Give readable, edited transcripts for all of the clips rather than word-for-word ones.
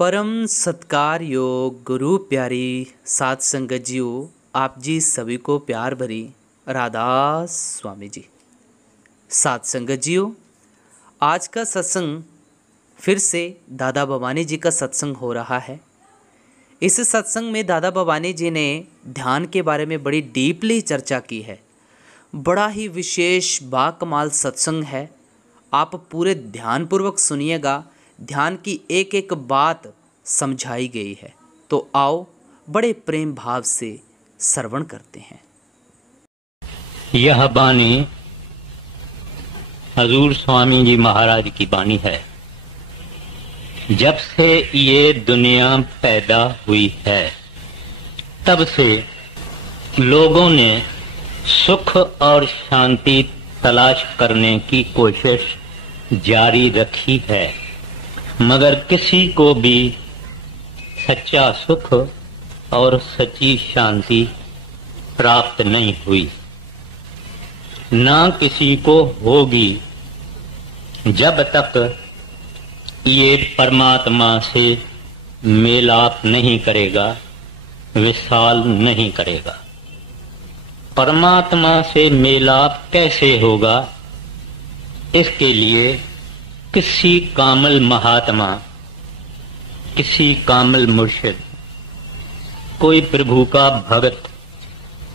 परम सत्कार योग गुरु प्यारी साध संगत जियो, आप जी सभी को प्यार भरी राधा स्वामी जी। साध संगत जियो, आज का सत्संग फिर से दादा भवानी जी का सत्संग हो रहा है। इस सत्संग में दादा भवानी जी ने ध्यान के बारे में बड़ी डीपली चर्चा की है। बड़ा ही विशेष बाकमाल सत्संग है। आप पूरे ध्यानपूर्वक सुनिएगा। ध्यान की एक एक बात समझाई गई है। तो आओ बड़े प्रेम भाव से श्रवण करते हैं। यह बानी हजूर स्वामी जी महाराज की बानी है। जब से ये दुनिया पैदा हुई है तब से लोगों ने सुख और शांति तलाश करने की कोशिश जारी रखी है, मगर किसी को भी सच्चा सुख और सच्ची शांति प्राप्त नहीं हुई, ना किसी को होगी जब तक ये परमात्मा से मेलाप नहीं करेगा, विशाल नहीं करेगा। परमात्मा से मेलाप कैसे होगा? इसके लिए किसी कामल महात्मा, किसी कामल मुर्शिद, कोई प्रभु का भगत,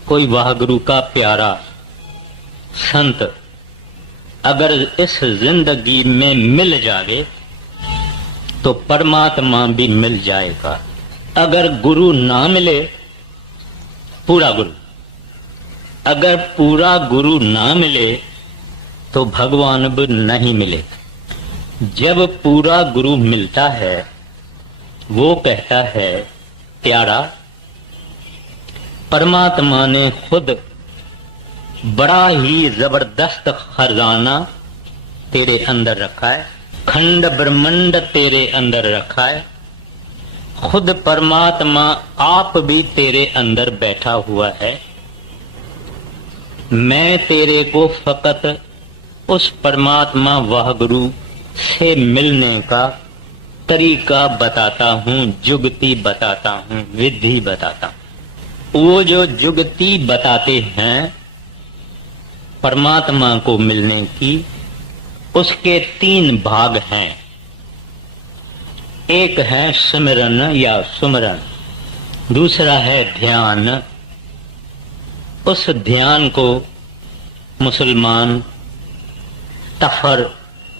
कोई वाहगुरु का प्यारा संत अगर इस जिंदगी में मिल जाए तो परमात्मा भी मिल जाएगा। अगर गुरु ना मिले, पूरा गुरु, अगर पूरा गुरु ना मिले तो भगवान भी नहीं मिले। जब पूरा गुरु मिलता है वो कहता है, प्यारा, परमात्मा ने खुद बड़ा ही जबरदस्त खजाना तेरे अंदर रखा है, खंड ब्रह्मांड तेरे अंदर रखा है। खुद परमात्मा आप भी तेरे अंदर बैठा हुआ है। मैं तेरे को फकत उस परमात्मा वाहगुरु से मिलने का तरीका बताता हूँ, जुगती बताता हूँ, विधि बताता हूँ। वो जो जुगती बताते हैं परमात्मा को मिलने की, उसके 3 भाग हैं। एक है सिमरन या सुमरन, दूसरा है ध्यान। उस ध्यान को मुसलमान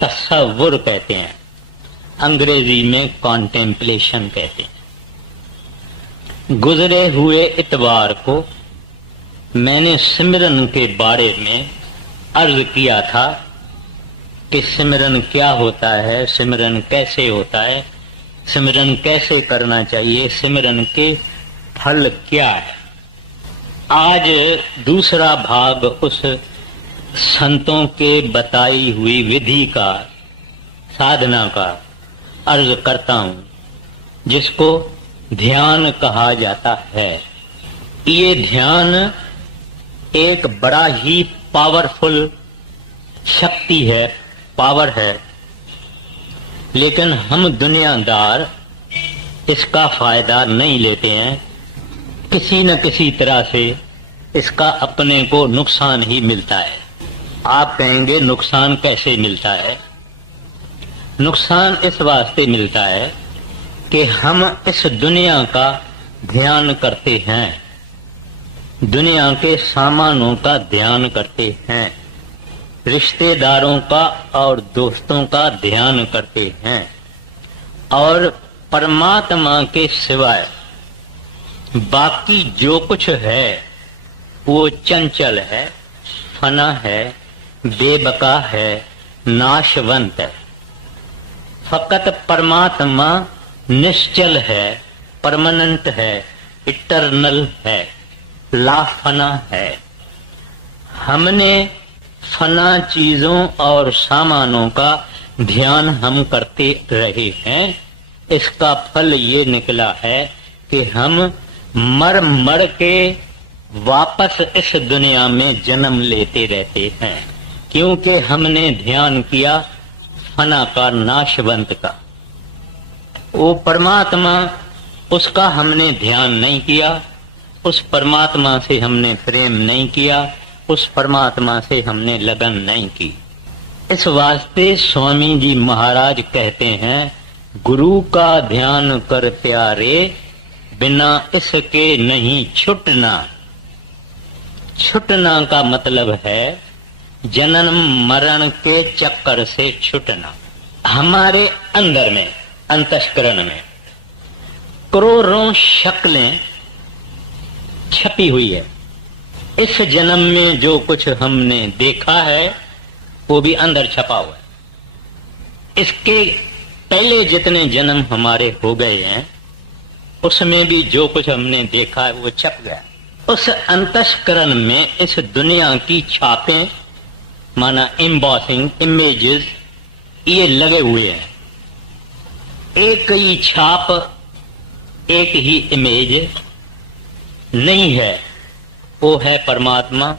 तसव्वुर कहते हैं, अंग्रेजी में कॉन्टेम्पलेशन कहते हैं। गुजरे हुए इतवार को मैंने सिमरन के बारे में अर्ज किया था कि सिमरन क्या होता है, सिमरन कैसे होता है, सिमरन कैसे करना चाहिए, सिमरन के फल क्या है। आज दूसरा भाग उस संतों के बताई हुई विधि का, साधना का अर्ज करता हूं, जिसको ध्यान कहा जाता है। ये ध्यान एक बड़ा ही पावरफुल शक्ति है, पावर है, लेकिन हम दुनियादार इसका फायदा नहीं लेते हैं। किसी न किसी तरह से इसका अपने को नुकसान ही मिलता है। आप कहेंगे नुकसान कैसे मिलता है? नुकसान इस वास्ते मिलता है कि हम इस दुनिया का ध्यान करते हैं, दुनिया के सामानों का ध्यान करते हैं, रिश्तेदारों का और दोस्तों का ध्यान करते हैं, और परमात्मा के सिवाय बाकी जो कुछ है वो चंचल है, फना है, बेबका है, नाशवंत है। फकत परमात्मा निश्चल है, परमानेंट है, इटर्नल है, लाफना है। हमने फना चीजों और सामानों का ध्यान हम करते रहे हैं। इसका फल ये निकला है कि हम मर मर के वापस इस दुनिया में जन्म लेते रहते हैं, क्योंकि हमने ध्यान किया फना का, नाशवंत का। वो परमात्मा, उसका हमने ध्यान नहीं किया, उस परमात्मा से हमने प्रेम नहीं किया, उस परमात्मा से हमने लगन नहीं की। इस वास्ते स्वामी जी महाराज कहते हैं, गुरु का ध्यान कर प्यारे, बिना इसके नहीं छुटना। छुटना का मतलब है जन्म मरण के चक्कर से छुटना। हमारे अंदर में, अंतस्करण में करोड़ों शक्लें छपी हुई है। इस जन्म में जो कुछ हमने देखा है वो भी अंदर छपा हुआ है। इसके पहले जितने जन्म हमारे हो गए हैं उसमें भी जो कुछ हमने देखा है वो छप गया। उस अंतस्करण में इस दुनिया की छापें, माना एम्बॉसिंग, इमेजेस, ये लगे हुए हैं। एक ही छाप, एक ही इमेज नहीं है, वो है परमात्मा,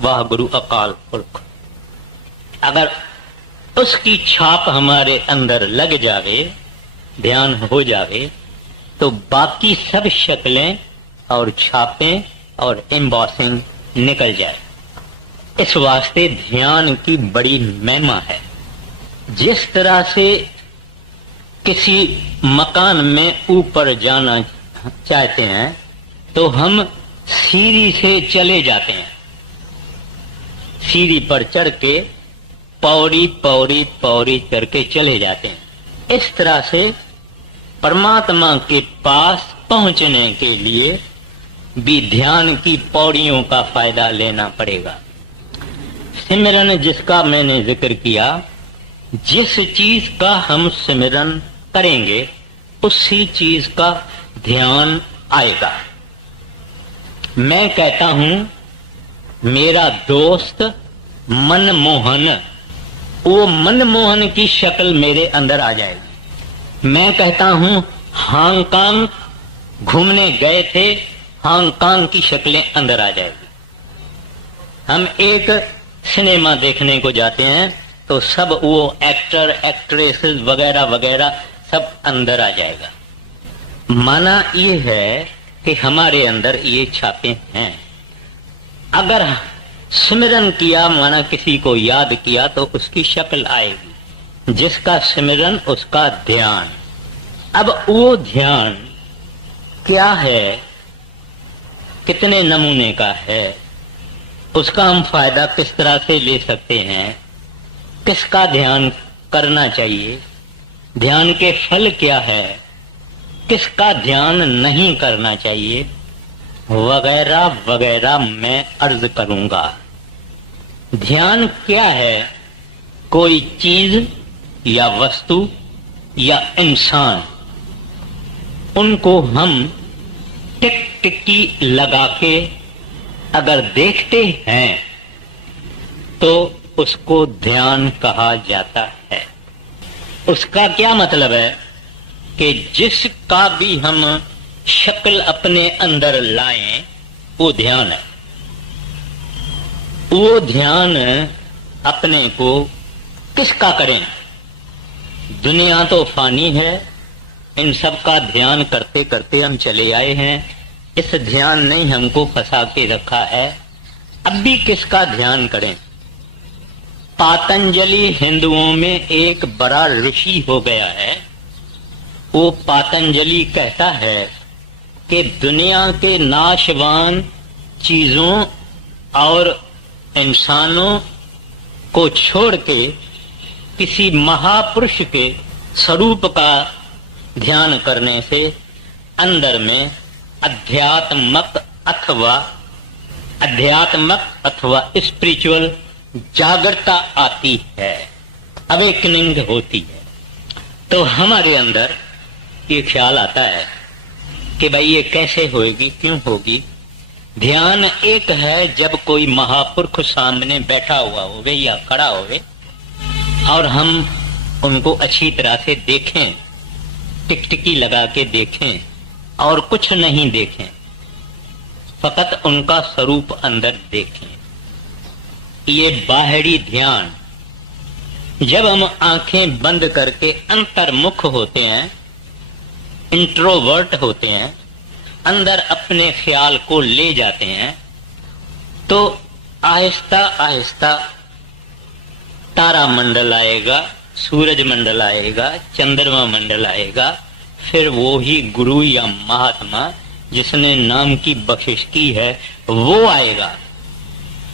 वह गुरु अकाल पुरख। अगर उसकी छाप हमारे अंदर लग जावे, ध्यान हो जावे, तो बाकी सब शक्लें और छापें और एम्बॉसिंग निकल जाए। इस वास्ते ध्यान की बड़ी महिमा है। जिस तरह से किसी मकान में ऊपर जाना चाहते हैं तो हम सीढ़ी से चले जाते हैं, सीढ़ी पर चढ़ के पौड़ी पौड़ी पौड़ी करके चले जाते हैं। इस तरह से परमात्मा के पास पहुंचने के लिए भी ध्यान की पौड़ियों का फायदा लेना पड़ेगा। सिमरन जिसका मैंने जिक्र किया, जिस चीज का हम सिमरन करेंगे उसी चीज का ध्यान आएगा। मैं कहता हूं मेरा दोस्त मनमोहन, वो मनमोहन की शक्ल मेरे अंदर आ जाएगी। मैं कहता हूं हांगकांग घूमने गए थे, हांगकांग की शक्लें अंदर आ जाएगी। हम एक सिनेमा देखने को जाते हैं तो सब वो एक्टर एक्ट्रेसेस वगैरह वगैरह सब अंदर आ जाएगा। माना ये है कि हमारे अंदर ये छापे हैं। अगर सिमरन किया, माना किसी को याद किया, तो उसकी शक्ल आएगी। जिसका सिमरन उसका ध्यान। अब वो ध्यान क्या है, कितने नमूने का है, उसका हम फायदा किस तरह से ले सकते हैं, किसका ध्यान करना चाहिए, ध्यान के फल क्या है, किसका ध्यान नहीं करना चाहिए, वगैरह वगैरह मैं अर्ज करूंगा। ध्यान क्या है? कोई चीज या वस्तु या इंसान, उनको हम टिक टिकी लगा के अगर देखते हैं तो उसको ध्यान कहा जाता है। उसका क्या मतलब है कि जिसका भी हम शक्ल अपने अंदर लाएं वो ध्यान है। वो ध्यान अपने को किसका करें? दुनिया तो फानी है, इन सब का ध्यान करते करते हम चले आए हैं। इस ध्यान ने हमको फंसा के रखा है। अब भी किसका ध्यान करें? पातंजलि हिंदुओं में एक बड़ा ऋषि हो गया है। वो पातंजलि कहता है कि दुनिया के नाशवान चीजों और इंसानों को छोड़ के किसी महापुरुष के स्वरूप का ध्यान करने से अंदर में आध्यात्मक अथवा स्पिरिचुअल जागृतता आती है, अवेकनिंग होती है। तो हमारे अंदर ये ख्याल आता है कि भाई ये कैसे होगी, क्यों होगी। ध्यान एक है जब कोई महापुरुष सामने बैठा हुआ होवे या खड़ा होवे और हम उनको अच्छी तरह से देखें, टिकटिकी लगा के देखें और कुछ नहीं देखें, फकत उनका स्वरूप अंदर देखें। ये बाहरी ध्यान। जब हम आंखें बंद करके अंतर्मुख होते हैं इंट्रोवर्ट होते हैं, अंदर अपने ख्याल को ले जाते हैं, तो आहिस्ता आहिस्ता तारा मंडल आएगा, सूरज मंडल आएगा, चंद्रमा मंडल आएगा, फिर वो ही गुरु या महात्मा जिसने नाम की बख्शिश की है वो आएगा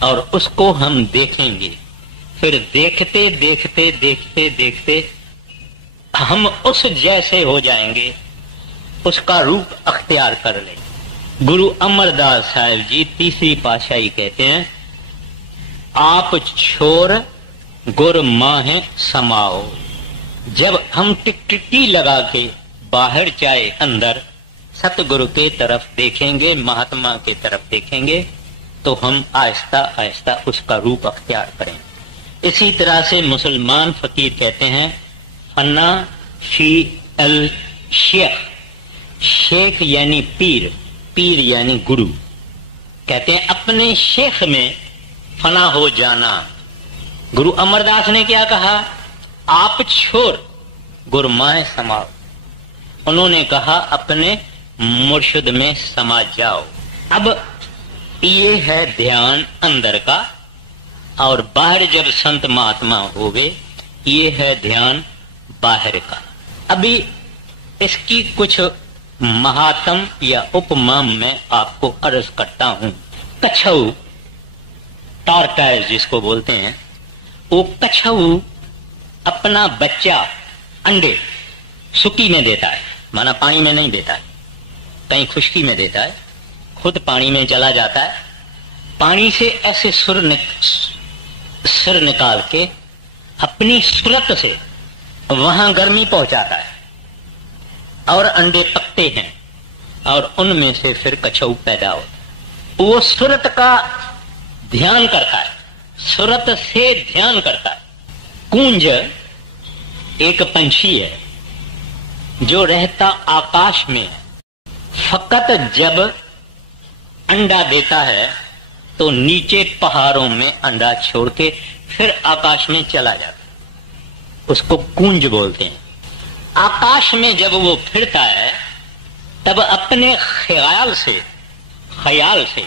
और उसको हम देखेंगे। फिर देखते देखते देखते देखते हम उस जैसे हो जाएंगे, उसका रूप अख्तियार कर लेंगे। गुरु अमरदास साहिब जी तीसरी पातशाही कहते हैं, आप छोर गुर माहे समाओ। जब हम टिकटिकी लगा के बाहर चाहे अंदर सतगुरु के तरफ देखेंगे, महात्मा के तरफ देखेंगे, तो हम आहिस्ता आहिस्ता उसका रूप अख्तियार करेंगे। इसी तरह से मुसलमान फकीर कहते हैं, फना फी अल शेख, शेख यानी पीर, पीर यानी गुरु। कहते हैं अपने शेख में फना हो जाना। गुरु अमरदास ने क्या कहा, आप छोर गुरमाए समाओ। उन्होंने कहा अपने मुर्शिद में समा जाओ। अब ये है ध्यान अंदर का, और बाहर जब संत महात्मा होवे ये है ध्यान बाहर का। अभी इसकी कुछ महात्म या उपमा में आपको अर्ज करता हूं। कछऊ, टॉर्टाइज जिसको बोलते हैं, वो कछऊ अपना बच्चा अंडे सुकी में देता है, माना पानी में नहीं देता है, कहीं खुश्की में देता है, खुद पानी में चला जाता है, पानी से ऐसे सिर निकाल के अपनी सूरत से वहां गर्मी पहुंचाता है और अंडे पकते हैं और उनमें से फिर कछऊ पैदा होता है। वो सूरत का ध्यान करता है, सूरत से ध्यान करता है। कूंज एक पंछी है जो रहता आकाश में, फकत जब अंडा देता है तो नीचे पहाड़ों में अंडा छोड़ के फिर आकाश में चला जाता है, उसको कूंज बोलते हैं। आकाश में जब वो फिरता है तब अपने ख्याल से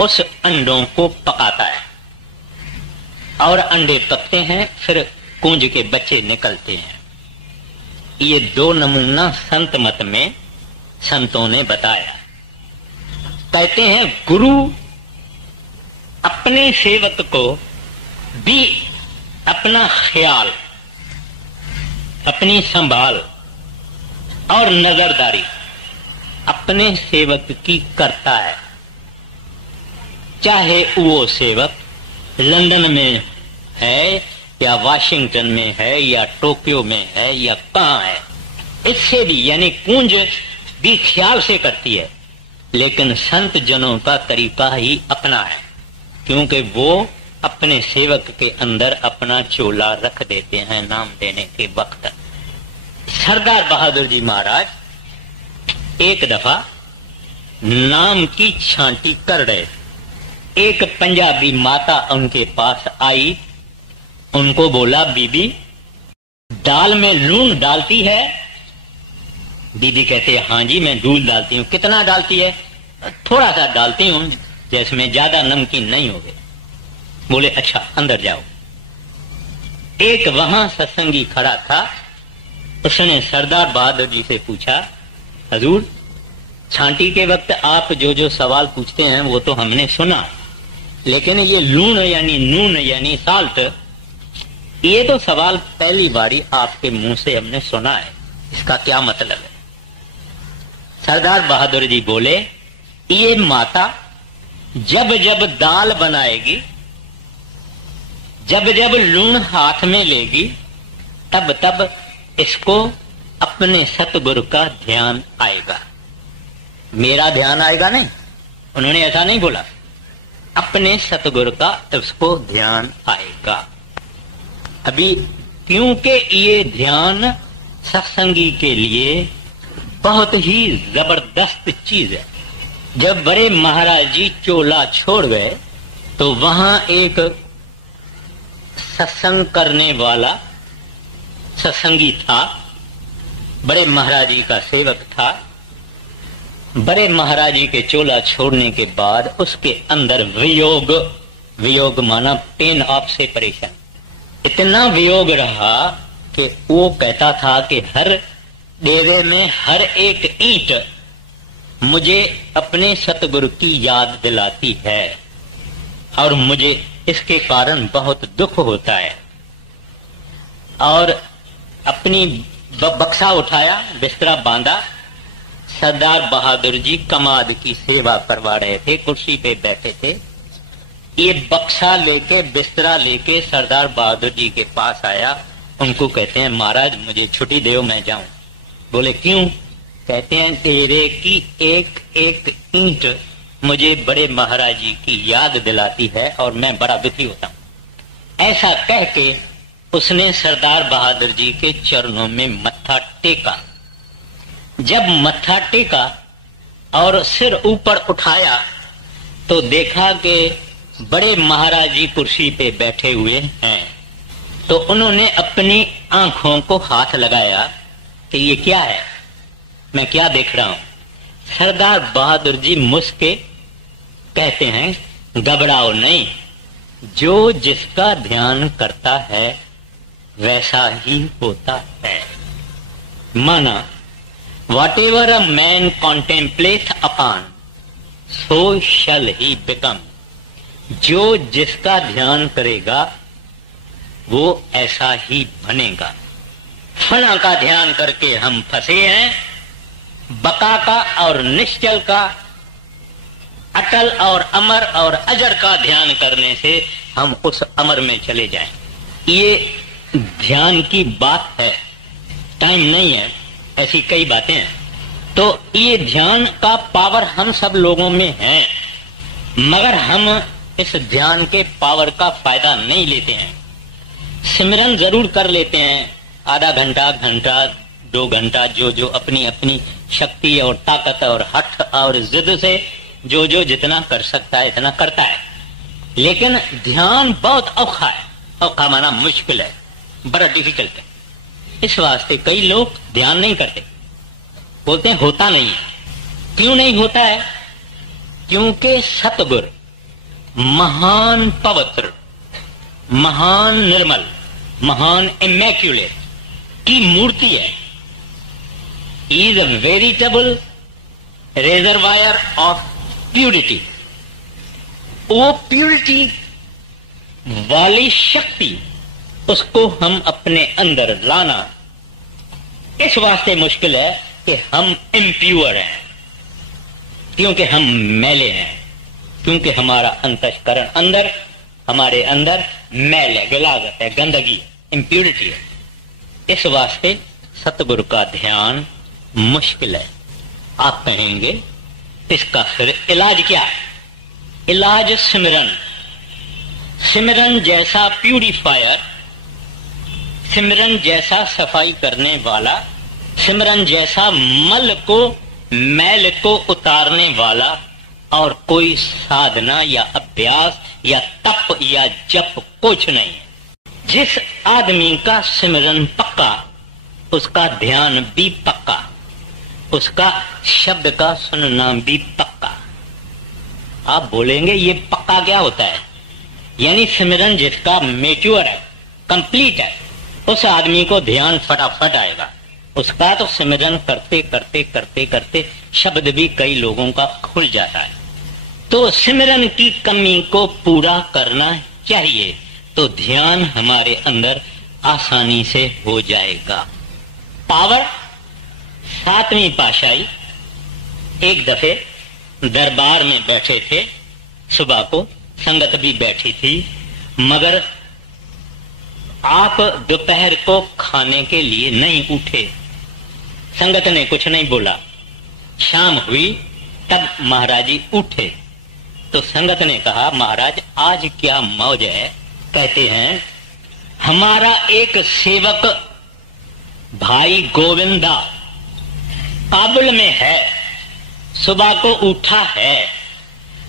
उस अंडों को पकाता है और अंडे पकते हैं, फिर कूंज के बच्चे निकलते हैं। ये दो नमूना संत मत में संतों ने बताया। कहते हैं गुरु अपने सेवक को भी अपना ख्याल, अपनी संभाल और नजरदारी अपने सेवक की करता है। चाहे वो सेवक लंदन में है या वाशिंगटन में है या टोक्यो में है या कहां है, इससे भी यानी कूंज भी ख्याल से करती है, लेकिन संत जनों का तरीका ही अपना है, क्योंकि वो अपने सेवक के अंदर अपना चोला रख देते हैं नाम देने के वक्त। सरदार बहादुर जी महाराज एक दफा नाम की छांटी कर रहे, एक पंजाबी माता उनके पास आई, उनको बोला बीबी दाल में लून डालती है? बीबी कहते हैं हाँ जी मैं दूध डालती हूँ। कितना डालती है? थोड़ा सा डालती हूँ, जिसमें ज्यादा नमकीन नहीं होगे। बोले अच्छा अंदर जाओ। एक वहां सत्संगी खड़ा था, उसने सरदार बहादुर जी से पूछा, हजूर छांटी के वक्त आप जो जो सवाल पूछते हैं वो तो हमने सुना, लेकिन ये लून यानी नून यानी साल्ट, ये तो सवाल पहली बारी आपके मुंह से हमने सुना है, इसका क्या मतलब है? सरदार बहादुर जी बोले, ये माता जब जब दाल बनाएगी, जब जब लूण हाथ में लेगी, तब तब इसको अपने सतगुरु का ध्यान आएगा। मेरा ध्यान आएगा नहीं, उन्होंने ऐसा नहीं बोला, अपने सतगुरु का उसको ध्यान आएगा। अभी क्योंकि ये ध्यान सत्संगी के लिए बहुत ही जबरदस्त चीज है। जब बड़े महाराज जी चोला छोड़ गए तो वहां एक सत्संग करने वाला सत्संगी था, बड़े महाराज जी का सेवक था। बड़े महाराज जी के चोला छोड़ने के बाद उसके अंदर वियोग, वियोग माना पेन ऑफ सेपरेशन, इतना वियोग रहा कि वो कहता था कि हर डेरे में हर एक ईंट मुझे अपने सतगुरु की याद दिलाती है और मुझे इसके कारण बहुत दुख होता है। और अपनी बक्सा उठाया, बिस्तरा बांधा। सरदार बहादुर जी कमाद की सेवा करवा रहे थे, कुर्सी पे बैठे थे। ये बक्सा लेके, बिस्तरा लेके सरदार बहादुर जी के पास आया। उनको कहते हैं, महाराज मुझे छुट्टी दो, मैं जाऊं। बोले क्यों? कहते हैं, तेरे की एक एक ईंट मुझे बड़े महाराज जी की याद दिलाती है और मैं बड़ा दुखी होता हूं। ऐसा कह के उसने सरदार बहादुर जी के चरणों में मत्था टेका। जब मत्था टेका और सिर ऊपर उठाया तो देखा कि बड़े महाराज जी कुर्सी पे बैठे हुए हैं। तो उन्होंने अपनी आंखों को हाथ लगाया कि ये क्या है, मैं क्या देख रहा हूं। सरदार बहादुर जी मुस्के कहते हैं, घबराओ नहीं, जो जिसका ध्यान करता है वैसा ही होता है। माना, whatever a man contemplate upon, so shall he become। जो जिसका ध्यान करेगा वो ऐसा ही बनेगा। फना का ध्यान करके हम फंसे हैं, बका का और निश्चल का, अटल और अमर और अजर का ध्यान करने से हम उस अमर में चले जाएं। ये ध्यान की बात है, टाइम नहीं है, ऐसी कई बातें हैं। तो ये ध्यान का पावर हम सब लोगों में है, मगर हम इस ध्यान के पावर का फायदा नहीं लेते हैं। सिमरन जरूर कर लेते हैं, आधा घंटा, घंटा, 2 घंटा, जो जो अपनी अपनी शक्ति और ताकत और हठ और जिद से जो जो जितना कर सकता है इतना करता है। लेकिन ध्यान बहुत औखा है, औखा माना मुश्किल है, बड़ा डिफिकल्ट है। इस वास्ते कई लोग ध्यान नहीं करते, बोलते हैं होता नहीं है। क्यों नहीं होता है? क्योंकि सतगुर महान पवित्र, महान निर्मल, महान इमैक्युलेट की मूर्ति है। Is a veritable reservoir of purity. वो प्यूरिटी वाली शक्ति उसको हम अपने अंदर लाना इस वास्ते मुश्किल है कि हम इम्प्योर हैं, क्योंकि हम मैले हैं, क्योंकि हमारा अंतःकरण अंदर, हमारे अंदर मैल है, गिलागत है, गंदगी है, इम्प्योरिटी है। इस वास्ते सतगुरु का ध्यान मुश्किल है। आप कहेंगे इसका फिर इलाज क्या है? इलाज सिमरन। सिमरन जैसा प्यूरिफायर, सिमरन जैसा सफाई करने वाला, सिमरन जैसा मल को, मैल को उतारने वाला और कोई साधना या अभ्यास या तप या जप कुछ नहीं है। जिस आदमी का सिमरन पक्का, उसका ध्यान भी पक्का, उसका शब्द का सुनना भी पक्का। आप बोलेंगे ये पक्का क्या होता है? यानी सिमरन जिसका मेच्योर है, कंप्लीट है, उस आदमी को ध्यान फटाफट आएगा। उसका तो सिमरन करते करते करते करते शब्द भी कई लोगों का खुल जाता है। तो सिमरन की कमी को पूरा करना चाहिए तो ध्यान हमारे अंदर आसानी से हो जाएगा। पावर 7वीं पातशाही एक दफे दरबार में बैठे थे, सुबह को संगत भी बैठी थी, मगर आप दोपहर को खाने के लिए नहीं उठे। संगत ने कुछ नहीं बोला। शाम हुई तब महाराज जी उठे तो संगत ने कहा, महाराज आज क्या मौज है? कहते हैं, हमारा एक सेवक भाई गोविंदा काबुल में है, सुबह को उठा है,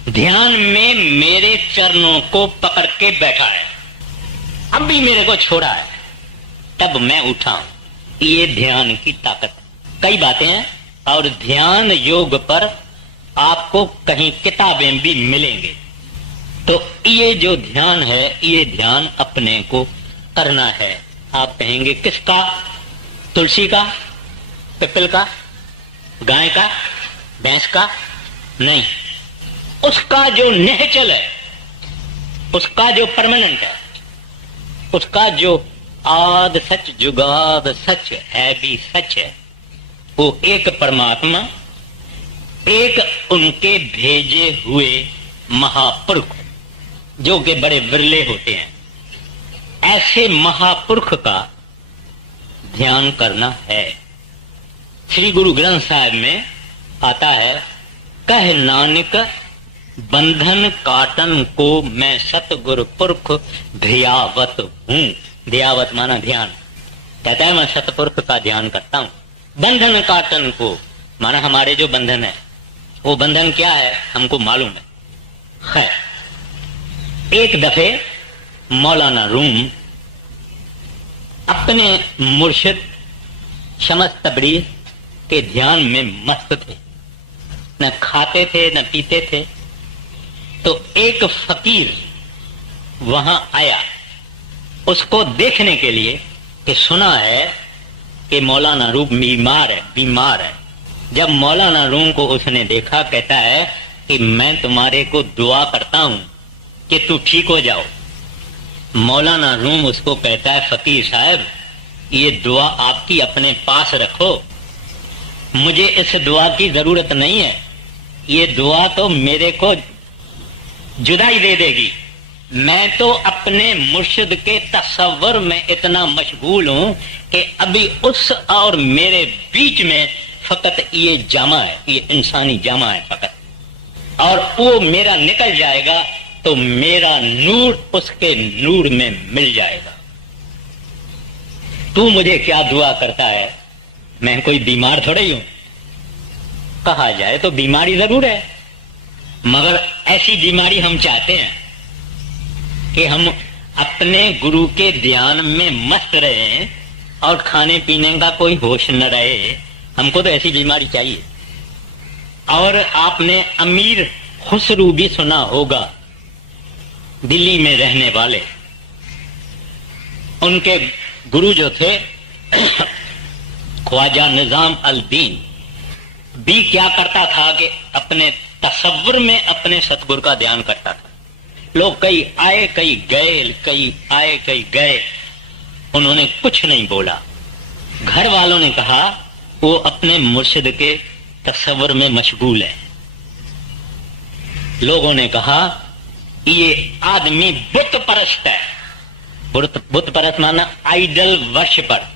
ध्यान में मेरे चरणों को पकड़ के बैठा है, अब भी मेरे को छोड़ा है, तब मैं उठा हूं। ये ध्यान की ताकत। कई बातें हैं, और ध्यान योग पर आपको कहीं किताबें भी मिलेंगे। तो ये जो ध्यान है, ये ध्यान अपने को करना है। आप कहेंगे किसका? तुलसी का, पिपल का, गाय का, भैंस का? नहीं, उसका जो निश्चल है, उसका जो परमानेंट है, उसका जो आद सच जुगाद सच है भी सच है, वो एक परमात्मा, एक उनके भेजे हुए महापुरुष, जो कि बड़े विरले होते हैं, ऐसे महापुरुष का ध्यान करना है। श्री गुरु ग्रंथ साहिब में आता है, कह नानक बंधन काटन को मैं सतगुरु पुरख ध्यावत हूं। ध्यावत माना ध्यान। कहता है मैं सतपुरुष का ध्यान करता हूं। बंधन काटन को माना हमारे जो बंधन है, वो बंधन क्या है हमको मालूम है। खैर, एक दफे मौलाना रूम अपने मुर्शिद शमस तबरीज के ध्यान में मस्त थे, न खाते थे न पीते थे। तो एक फकीर वहां आया उसको देखने के लिए कि सुना है कि मौलाना रूम बीमार है। जब मौलाना रूम को उसने देखा, कहता है कि मैं तुम्हारे को दुआ करता हूं कि तू ठीक हो जाओ। मौलाना रूम उसको कहता है, फकीर साहब ये दुआ आपकी अपने पास रखो, मुझे इस दुआ की जरूरत नहीं है। ये दुआ तो मेरे को जुदाई दे देगी। मैं तो अपने मुर्शिद के तसव्वुर में इतना मशगूल हूं कि अभी उस और मेरे बीच में फकत ये जामा है, ये इंसानी जामा है फकत, और वो मेरा निकल जाएगा तो मेरा नूर उसके नूर में मिल जाएगा। तू मुझे क्या दुआ करता है? मैं कोई बीमार थोड़े ही हूं। कहा जाए तो बीमारी जरूर है, मगर ऐसी बीमारी हम चाहते हैं कि हम अपने गुरु के ध्यान में मस्त रहे और खाने पीने का कोई होश न रहे। हमको तो ऐसी बीमारी चाहिए। और आपने अमीर खुसरू भी सुना होगा, दिल्ली में रहने वाले। उनके गुरु जो थे ख्वाजा निजाम अल दीन भी क्या करता था कि अपने तसव्वुर में अपने सतगुरु का ध्यान करता था। लोग कई आए कई गए, कई आए कई गए, उन्होंने कुछ नहीं बोला। घर वालों ने कहा वो अपने मुर्शिद के तसव्वुर में मशगूल है। लोगों ने कहा ये आदमी बुत परस्त है। बुत परस्त माना आइडल वर्शिपर,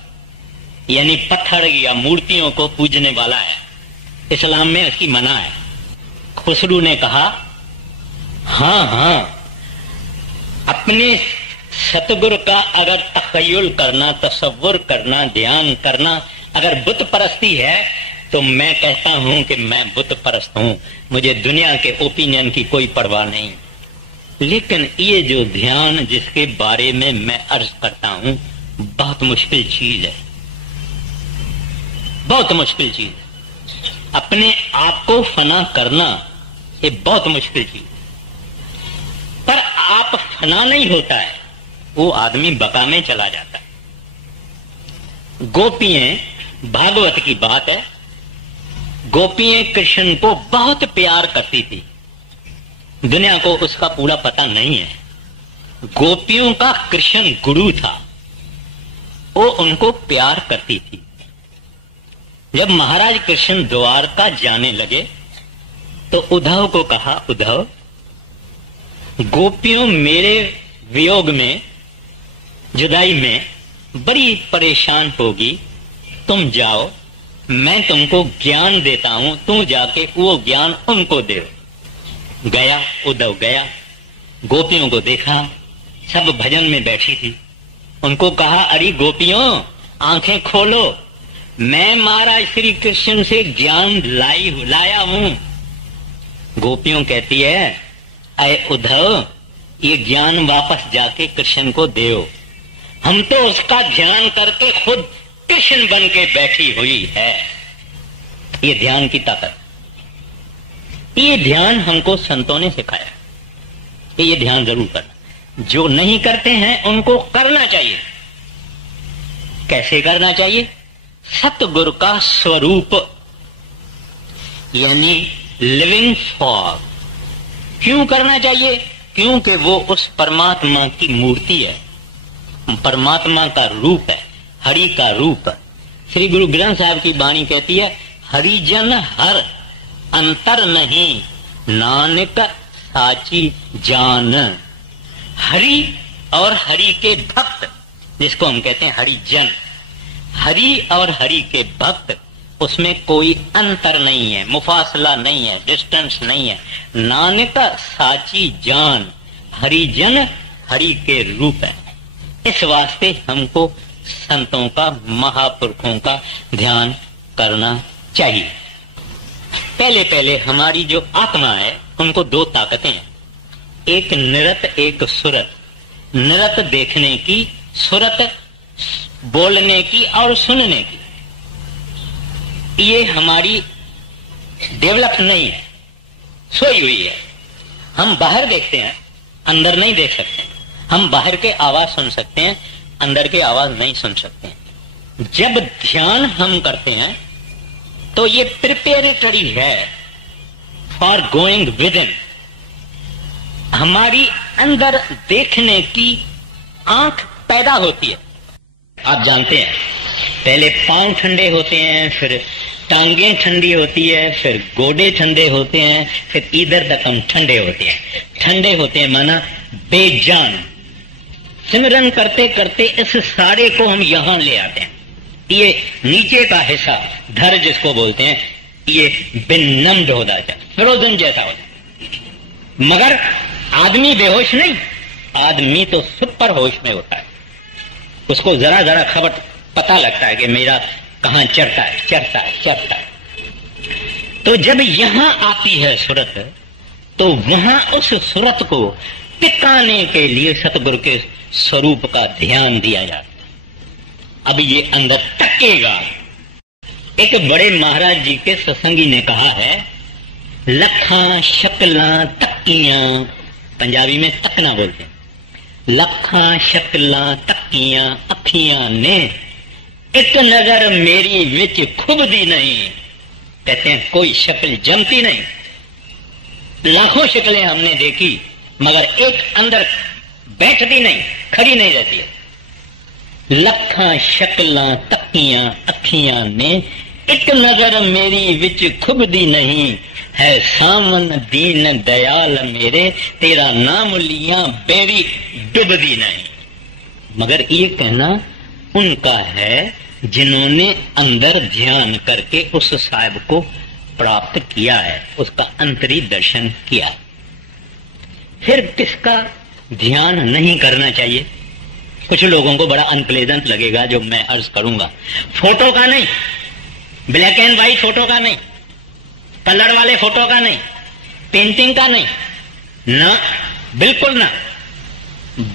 यानी पत्थर या मूर्तियों को पूजने वाला है। इस्लाम में इसकी मना है। खुसरू ने कहा हाँ हाँ, अपने सतगुरु का अगर तखय्युल करना, तसव्वुर करना, ध्यान करना अगर बुत परस्ती है तो मैं कहता हूं कि मैं बुत परस्त हूं। मुझे दुनिया के ओपिनियन की कोई परवाह नहीं। लेकिन ये जो ध्यान जिसके बारे में मैं अर्ज करता हूं, बहुत मुश्किल चीज है, बहुत मुश्किल चीज है। अपने आप को फना करना ये बहुत मुश्किल चीज है। पर आप फना नहीं होता है, वो आदमी बका में चला जाता है। गोपियां, भागवत की बात है, गोपियां कृष्ण को बहुत प्यार करती थी। दुनिया को उसका पूरा पता नहीं है। गोपियों का कृष्ण गुरु था, वो उनको प्यार करती थी। जब महाराज कृष्ण द्वारका जाने लगे तो उद्धव को कहा, उद्धव गोपियों मेरे वियोग में, जुदाई में बड़ी परेशान होगी, तुम जाओ, मैं तुमको ज्ञान देता हूं, तुम जाके वो ज्ञान उनको दे। गया, उद्धव गया, गोपियों को देखा, सब भजन में बैठी थी। उनको कहा, अरे गोपियों आंखें खोलो, मैं महाराज श्री कृष्ण से ज्ञान लाया हूं। गोपियों कहती है, अरे उद्धव ये ज्ञान वापस जाके कृष्ण को देओ, हम तो उसका ध्यान करके खुद कृष्ण बन के बैठी हुई है। ये ध्यान की ताकत। ये ध्यान हमको संतों ने सिखाया कि ये ध्यान जरूर करना। जो नहीं करते हैं उनको करना चाहिए। कैसे करना चाहिए? सतगुरु का स्वरूप यानी लिविंग फॉर्म। क्यों करना चाहिए? क्योंकि वो उस परमात्मा की मूर्ति है, परमात्मा का रूप है, हरि का रूप है। श्री गुरु ग्रंथ साहब की वाणी कहती है, हरिजन हर अंतर नहीं, नानक साची जान। हरि और हरि के भक्त, जिसको हम कहते हैं हरिजन, हरि और हरि के भक्त, उसमें कोई अंतर नहीं है, मुफासला नहीं है, डिस्टेंस नहीं है। नानक साची जान, हरिजन हरि के रूप है। इस वास्ते हमको संतों का, महापुरुषों का ध्यान करना चाहिए। पहले पहले हमारी जो आत्मा है उनको दो ताकतें हैं, एक निरत एक सुरत। निरत देखने की, सुरत बोलने की और सुनने की। ये हमारी डेवलप नहीं है, सोई हुई है। हम बाहर देखते हैं, अंदर नहीं देख सकते। हम बाहर के आवाज सुन सकते हैं, अंदर के आवाज नहीं सुन सकते हैं। जब ध्यान हम करते हैं तो ये प्रिपेरेटरी है फॉर गोइंग विद इन। हमारी अंदर देखने की आंख पैदा होती है। आप जानते हैं, पहले पांव ठंडे होते हैं, फिर टांगें ठंडी होती है, फिर गोडे ठंडे होते हैं, फिर इधर तक हम ठंडे होते हैं। ठंडे होते हैं माना बेजान। सिमरन करते करते इस सारे को हम यहां ले आते हैं। ये नीचे का हिस्सा, धर जिसको बोलते हैं, ये बेनम्ड हो जाता है, फ्रोजन जैसा हो जाता है। मगर आदमी बेहोश नहीं, आदमी तो सुपर होश में होता है। उसको जरा जरा खबर पता लगता है कि मेरा कहां चढ़ता है, चढ़ता है, चढ़ता है। तो जब यहां आती है सुरत, तो वहां उस सुरत को टिकाने के लिए सतगुरु के स्वरूप का ध्यान दिया जाता है। अब ये अंदर टकेगा। एक बड़े महाराज जी के सत्संगी ने कहा है, लखा शकला तक्कियां, पंजाबी में तकना बोलते हैं, लखा शकला तक्कियां अखियां ने, एक नजर मेरी विच खुबदी नहीं। कहते हैं कोई शक्ल जमती नहीं, लाखों शक्लें हमने देखी मगर एक अंदर बैठती नहीं, खड़ी नहीं रहती है। लखा शकला तक्कियां अखियां ने, एक नजर मेरी विच खुबदी नहीं, है सामन दीन दयाल मेरे, तेरा नाम लिया बेरी डुबदी नहीं। मगर ये कहना उनका है जिन्होंने अंदर ध्यान करके उस साहिब को प्राप्त किया है, उसका अंतरी दर्शन किया है। फिर किसका ध्यान नहीं करना चाहिए? कुछ लोगों को बड़ा अनप्लेजेंट लगेगा जो मैं अर्ज करूंगा। फोटो का नहीं, ब्लैक एंड व्हाइट फोटो का नहीं, कलर वाले फोटो का नहीं, पेंटिंग का नहीं, ना, बिल्कुल ना।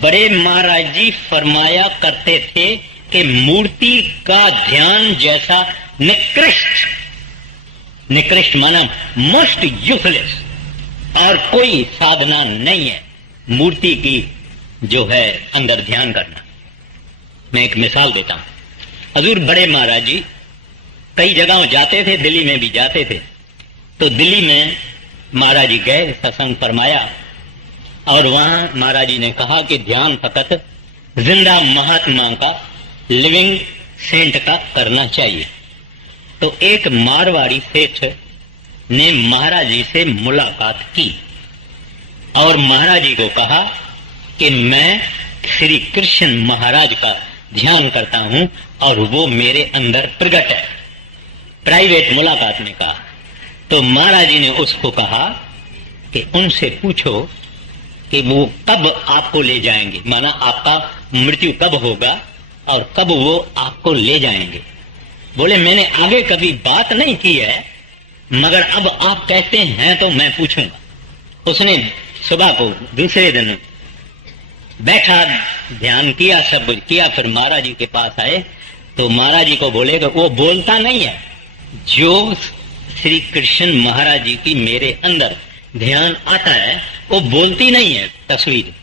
बड़े महाराज जी फरमाया करते थे कि मूर्ति का ध्यान जैसा निकृष्ट, निकृष्ट माना मोस्ट यूजलेस, और कोई साधना नहीं है मूर्ति की जो है अंदर ध्यान करना। मैं एक मिसाल देता हूं। हजूर बड़े महाराज जी कई जगहों जाते थे, दिल्ली में भी जाते थे। तो दिल्ली में महाराज जी गए, सत्संग फरमाया, और वहां महाराज जी ने कहा कि ध्यान फकत जिंदा महात्मा का, लिविंग सेंट का करना चाहिए। तो एक मारवाड़ी सेठ ने महाराज जी से मुलाकात की और महाराज जी को कहा कि मैं श्री कृष्ण महाराज का ध्यान करता हूं और वो मेरे अंदर प्रकट है। प्राइवेट मुलाकात में कहा। तो महाराज जी ने उसको कहा कि उनसे पूछो कि वो कब आपको ले जाएंगे, माना आपका मृत्यु कब होगा और कब वो आपको ले जाएंगे। बोले मैंने आगे कभी बात नहीं की है, मगर अब आप कहते हैं तो मैं पूछूंगा। उसने सुबह को दूसरे दिन बैठा, ध्यान किया, सब कुछ किया, फिर महाराज जी के पास आए तो महाराज जी को बोले कि वो बोलता नहीं है, जो श्री कृष्ण महाराज जी की मेरे अंदर ध्यान आता है, वो बोलती नहीं है तस्वीर।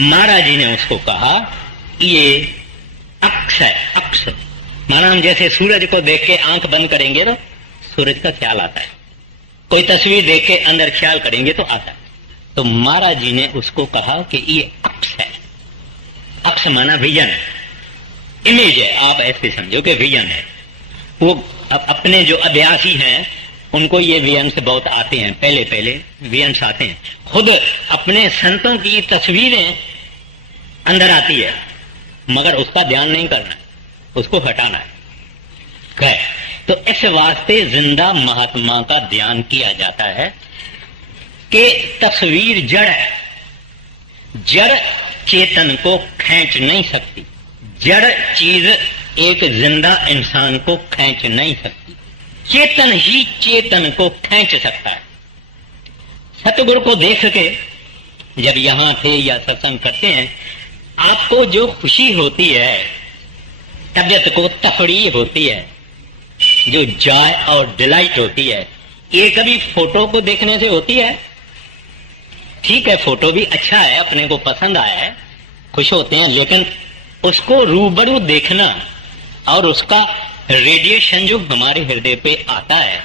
महाराज जी ने उसको कहा ये अक्ष है, अक्ष माना हम जैसे सूरज को देख के आंख बंद करेंगे तो सूरज का ख्याल आता है, कोई तस्वीर देख के अंदर ख्याल करेंगे तो आता है। तो महाराज जी ने उसको कहा कि ये अक्ष है। अक्ष माना विजन, इमेज है, आप ऐसे समझो कि विजन है। वो अपने जो अभ्यासी हैं उनको ये विजन से बहुत आते हैं, पहले पहले विजन आते हैं। खुद अपने संतों की तस्वीरें अंदर आती है, मगर उसका ध्यान नहीं करना, उसको हटाना है। तो इस वास्ते जिंदा महात्मा का ध्यान किया जाता है कि तस्वीर जड़ है, जड़ चेतन को खींच नहीं सकती, जड़ चीज एक जिंदा इंसान को खींच नहीं सकती, चेतन ही चेतन को खींच सकता है। सतगुरु को देख के जब यहां थे या सत्संग करते हैं, आपको जो खुशी होती है, तबियत को तफरीह होती है, जो जॉय और डिलाइट होती है, ये कभी फोटो को देखने से होती है? ठीक है, फोटो भी अच्छा है, अपने को पसंद आया है, खुश होते हैं, लेकिन उसको रूबरू देखना और उसका रेडिएशन जो हमारे हृदय पे आता है,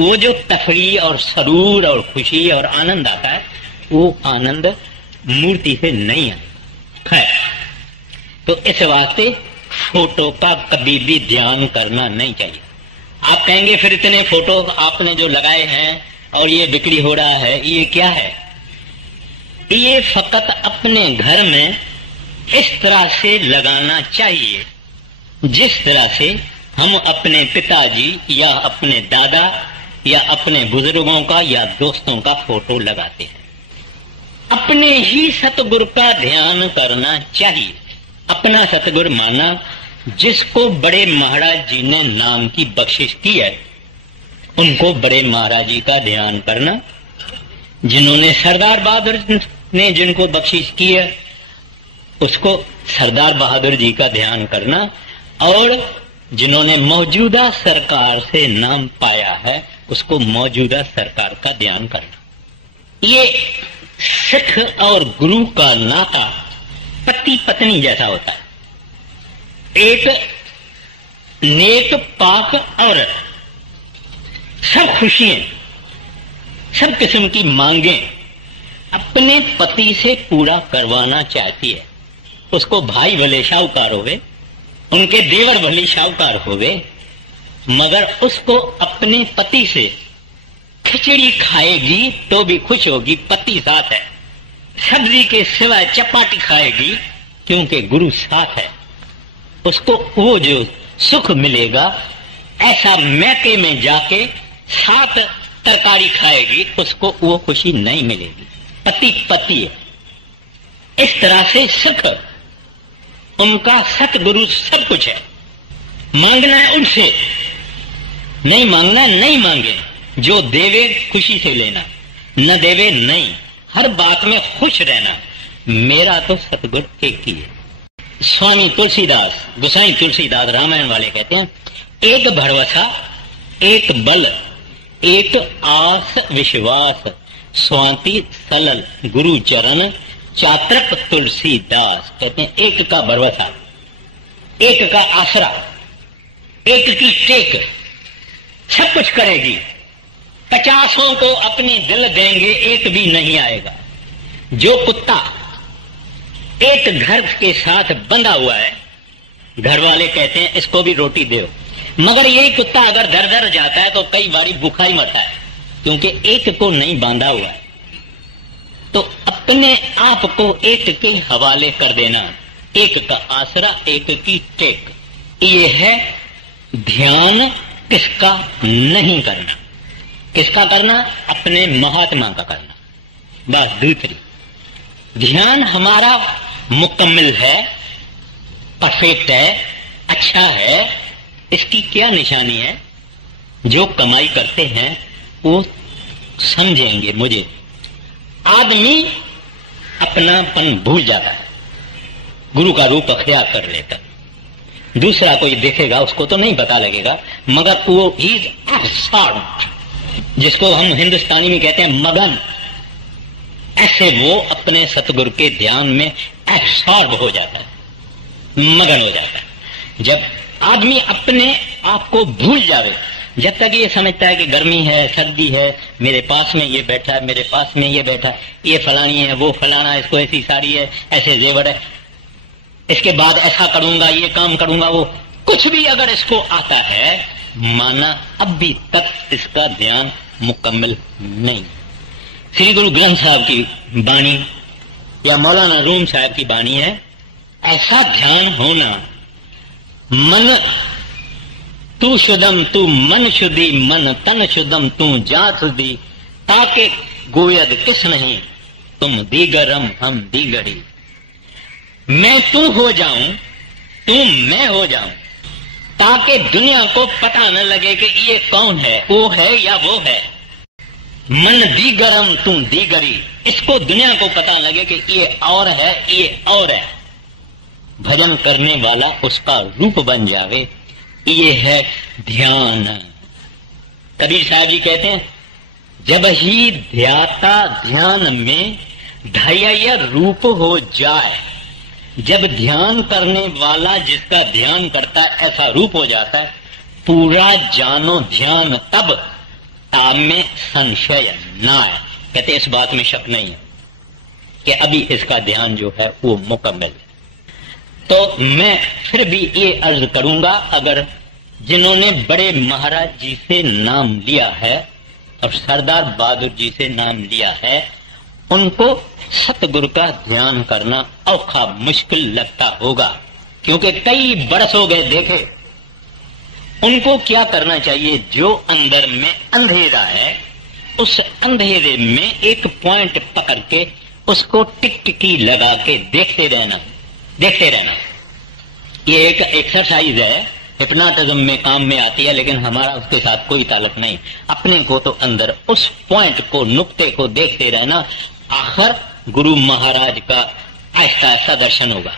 वो जो तफरीह और सरूर और खुशी और आनंद आता है, वो आनंद मूर्ति से नहीं आता है। तो इस वास्ते फोटो का कभी भी ध्यान करना नहीं चाहिए। आप कहेंगे फिर इतने फोटो आपने जो लगाए हैं और ये बिक्री हो रहा है, ये क्या है? ये फकत अपने घर में इस तरह से लगाना चाहिए जिस तरह से हम अपने पिताजी या अपने दादा या अपने बुजुर्गों का या दोस्तों का फोटो लगाते हैं। अपने ही सतगुरु का ध्यान करना चाहिए। अपना सतगुरु माना जिसको बड़े महाराज जी ने नाम की बख्शिश की है, उनको बड़े महाराज जी का ध्यान करना। जिन्होंने सरदार बहादुर ने जिनको बख्शिश की है, उसको सरदार बहादुर जी का ध्यान करना, और जिन्होंने मौजूदा सरकार से नाम पाया है, उसको मौजूदा सरकार का ध्यान करना। ये सिख और गुरु का नाता पति पत्नी जैसा होता है। एक नेक पाक औरत सब खुशियां, सब किस्म की मांगें अपने पति से पूरा करवाना चाहती है। उसको भाई भले शाहूकार होवे, उनके देवर भले शाहूकार होवे, मगर उसको अपने पति से खिचड़ी खाएगी तो भी खुश होगी, पति साथ है। सब्जी के सिवाय चपाती खाएगी क्योंकि गुरु साथ है। उसको वो जो सुख मिलेगा, ऐसा मैके में जाके साथ तरकारी खाएगी, उसको वो खुशी नहीं मिलेगी। पति पति है। इस तरह से सुख उनका सतगुरु सब कुछ है। मांगना है उनसे, नहीं मांगना नहीं मांगे, जो देवे खुशी से लेना, न देवे नहीं, हर बात में खुश रहना। मेरा तो सतगुरु एक ही है। स्वामी तुलसीदास, गोसाई तुलसीदास रामायण वाले कहते हैं, एक भरवसा, एक बल, एक आस विश्वास, स्वाति सलल गुरु चरण, चात्रक तुलसीदास। कहते हैं एक का भरवसा, एक का आसरा, एक की टेक, सब कुछ करेगी। 50 को अपनी दिल देंगे, एक भी नहीं आएगा। जो कुत्ता एक घर के साथ बंधा हुआ है, घर वाले कहते हैं इसको भी रोटी दो, मगर यही कुत्ता अगर दर दर जाता है तो कई बारी भूखा ही मरता है, क्योंकि एक को नहीं बांधा हुआ है। तो अपने आप को एक के हवाले कर देना, एक का आसरा, एक की टेक। ये है ध्यान। किसका नहीं करना? किसका करना? अपने महात्मा का करना। बस दूसरी, ध्यान हमारा मुकम्मल है, परफेक्ट है, अच्छा है। इसकी क्या निशानी है? जो कमाई करते हैं वो समझेंगे मुझे। आदमी अपनापन भूल जाता है, गुरु का रूप अख्तियार कर लेता। दूसरा कोई देखेगा उसको तो नहीं पता लगेगा, मगर वो ही इज एब्सॉर्ब्ड, जिसको हम हिंदुस्तानी में कहते हैं मगन, ऐसे वो अपने सतगुरु के ध्यान में एब्सॉर्ब हो जाता है, मगन हो जाता है। जब आदमी अपने आप को भूल जावे, जब तक ये समझता है कि गर्मी है, सर्दी है, मेरे पास में ये बैठा है, मेरे पास में ये बैठा है, ये फलानी है, वो फलाना, इसको ऐसी साड़ी है, ऐसे जेवर है, इसके बाद ऐसा करूंगा, ये काम करूंगा, वो कुछ भी अगर इसको आता है, माना अभी तक इसका ध्यान मुकम्मल नहीं। श्री गुरु ग्रंथ साहब की वाणी या मौलाना रूम साहब की वाणी है, ऐसा ध्यान होना, मन तू शुद्धम तू मन शुद्धि, मन तन शुद्धम तू जात शुद्धि, ताके गोयद किस नहीं तुम दीगरम हम दीगरी। मैं तू हो जाऊं, तू मैं हो जाऊं, ताकि दुनिया को पता न लगे कि ये कौन है, वो है या वो है। मन दीगरम तू दीगरी, इसको दुनिया को पता लगे कि ये और है, ये और है। भजन करने वाला उसका रूप बन जावे, ये है ध्यान। कबीर साहब जी कहते हैं, जब ही ध्याता ध्यान में धैर्य रूप हो जाए, जब ध्यान करने वाला जिसका ध्यान करता है ऐसा रूप हो जाता है, पूरा जानो ध्यान तब ताम में संशय ना है। कहते इस बात में शक नहीं है कि अभी इसका ध्यान जो है वो मुकम्मल है। तो मैं फिर भी ये अर्ज करूंगा, अगर जिन्होंने बड़े महाराज जी से नाम लिया है और सरदार बहादुर जी से नाम लिया है, उनको सतगुरु का ध्यान करना औखा मुश्किल लगता होगा, क्योंकि कई बरस हो गए देखे। उनको क्या करना चाहिए, जो अंदर में अंधेरा है, उस अंधेरे में एक पॉइंट पकड़ के उसको टिकटिकी लगा के देखते रहना, देखते रहना। ये एक एक्सरसाइज है, हिप्नोटिज्म में काम में आती है, लेकिन हमारा उसके साथ कोई ताल्लुक नहीं। अपने को तो अंदर उस पॉइंट को, नुक्ते को देखते रहना। आखिर गुरु महाराज का आहिस्ता आहिस्ता दर्शन होगा,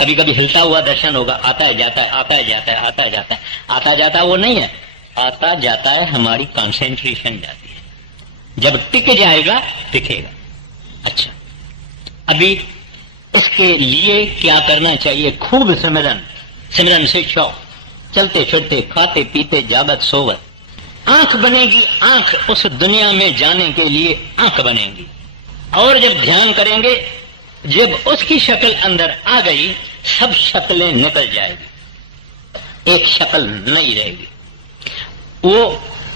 कभी कभी हिलता हुआ दर्शन होगा, आता है जाता है, आता है जाता है, आता है जाता है, आता जाता वो नहीं है, आता जाता है हमारी कंसेंट्रेशन जाती है। जब टिक जाएगा दिखेगा। अच्छा, अभी इसके लिए क्या करना चाहिए, खूब सिमरन, सिमरन से शौक, चलते फिरते, खाते पीते, जागत सोवत, आंख बनेगी, आंख उस दुनिया में जाने के लिए आंख बनेगी। और जब ध्यान करेंगे, जब उसकी शक्ल अंदर आ गई, सब शक्लें निकल जाएगी, एक शक्ल नहीं रहेगी। वो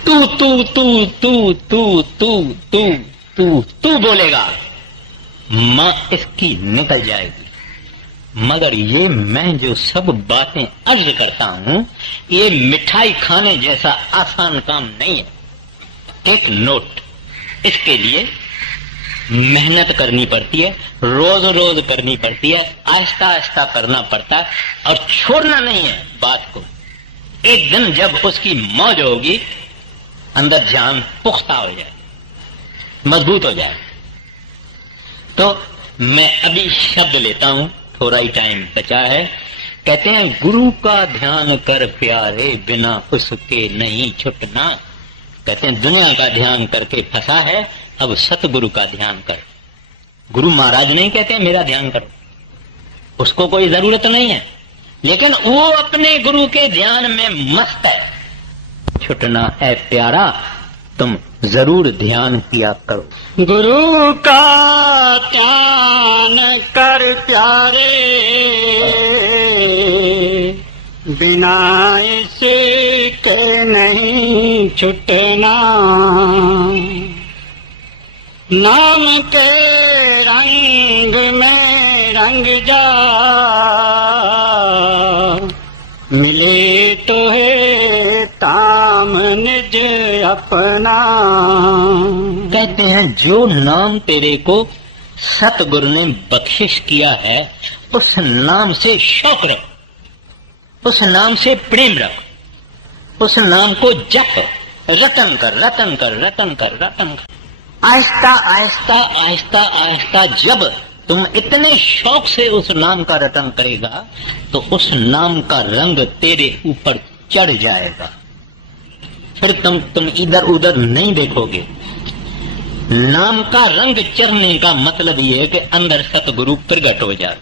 तू तू तू तू तू तू तू तू तू बोलेगा, मां इसकी निकल जाएगी। मगर ये मैं जो सब बातें अर्ज करता हूं, ये मिठाई खाने जैसा आसान काम नहीं है। टेक नोट, इसके लिए मेहनत करनी पड़ती है, रोज रोज करनी पड़ती है, आहिस्ता आहिस्ता करना पड़ता है, और छोड़ना नहीं है बात को। एक दिन जब उसकी मौज होगी, अंदर ध्यान पुख्ता हो जाए, मजबूत हो जाए। तो मैं अभी शब्द लेता हूं, थोड़ा ही टाइम बचा है। कहते हैं, गुरु का ध्यान कर प्यारे, बिना उसके नहीं छुटना। कहते हैं दुनिया का ध्यान करके फंसा है, अब सतगुरु का ध्यान कर। गुरु महाराज नहीं कहते मेरा ध्यान करो, उसको कोई जरूरत नहीं है, लेकिन वो अपने गुरु के ध्यान में मस्त है। छुटना है प्यारा, तुम जरूर ध्यान किया करो। गुरु का ध्यान कर प्यारे, बिना इसके नहीं छुटना। नाम के रंग में रंग जा, मिले तो है ताम निज अपना। कहते हैं जो नाम तेरे को सतगुरु ने बख्शिश किया है, उस नाम से शौक रख, उस नाम से प्रेम रख, उस नाम को जप, रटन कर, रटन कर, रटन कर, रटन कर। आहिस्ता आहिस्ता आहिस्ता आहिस्ता जब तुम इतने शौक से उस नाम का रटन करेगा, तो उस नाम का रंग तेरे ऊपर चढ़ जाएगा, फिर तुम इधर उधर नहीं देखोगे। नाम का रंग चढ़ने का मतलब ये है कि अंदर सतगुरु प्रकट हो जाए,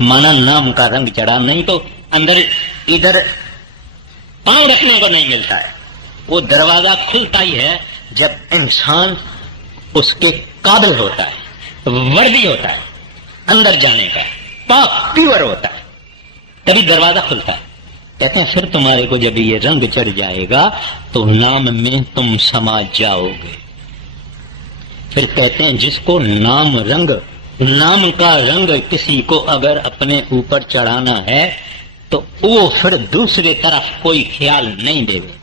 माना नाम का रंग चढ़ा, नहीं तो अंदर इधर पांव रखने को नहीं मिलता है। वो दरवाजा खुलता ही है जब इंसान उसके काबिल होता है, वर्दी होता है अंदर जाने का, पाक प्योर होता है, तभी दरवाजा खुलता है। कहते हैं फिर तुम्हारे को जब ये रंग चढ़ जाएगा तो नाम में तुम समा जाओगे। फिर कहते हैं जिसको नाम रंग, नाम का रंग किसी को अगर अपने ऊपर चढ़ाना है तो वो फिर दूसरे तरफ कोई ख्याल नहीं देवे।